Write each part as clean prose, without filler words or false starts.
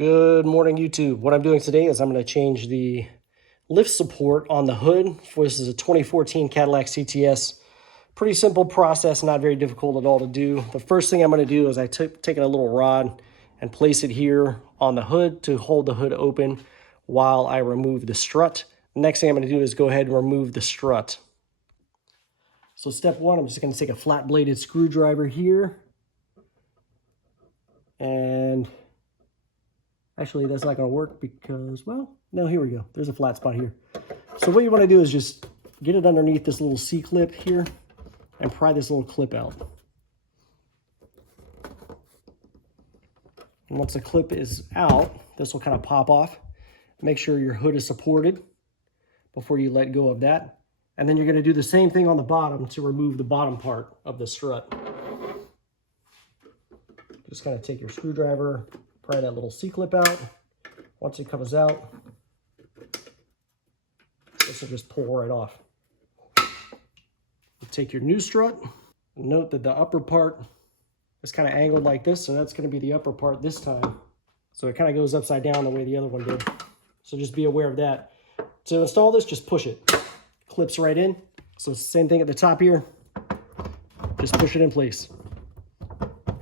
Good morning, YouTube. What I'm doing today is I'm going to change the lift support on the hood. This is a 2014 Cadillac CTS. Pretty simple process, not very difficult at all to do. The first thing I'm going to do is taken a little rod and place it here on the hood to hold the hood open while I remove the strut. The next thing I'm going to do is go ahead and remove the strut. So step one, I'm just going to take a flat bladed screwdriver here. And actually, that's not going to work because, well, no, here we go. There's a flat spot here. So what you want to do is just get it underneath this little C-clip here and pry this little clip out. And once the clip is out, this will kind of pop off. Make sure your hood is supported before you let go of that. And then you're going to do the same thing on the bottom to remove the bottom part of the strut. Just kind of take your screwdriver, pry that little C-clip out. Once it comes out, this will just pull right off. You take your new strut. Note that the upper part is kind of angled like this, so that's going to be the upper part this time. So it kind of goes upside down the way the other one did. So just be aware of that. To install this, just push it. Clips right in. So same thing at the top here. Just push it in place.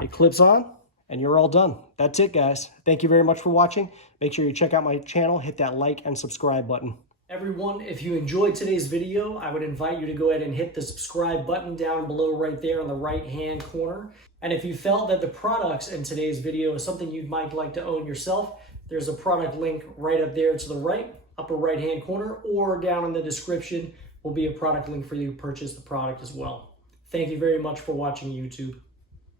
It clips on. And you're all done. That's it, guys. Thank you very much for watching. Make sure you check out my channel, hit that like and subscribe button. Everyone, if you enjoyed today's video, I would invite you to go ahead and hit the subscribe button down below right there on the right-hand corner. And if you felt that the products in today's video is something you might like to own yourself, there's a product link right up there to the right, upper right-hand corner, or down in the description will be a product link for you to purchase the product as well. Thank you very much for watching, YouTube.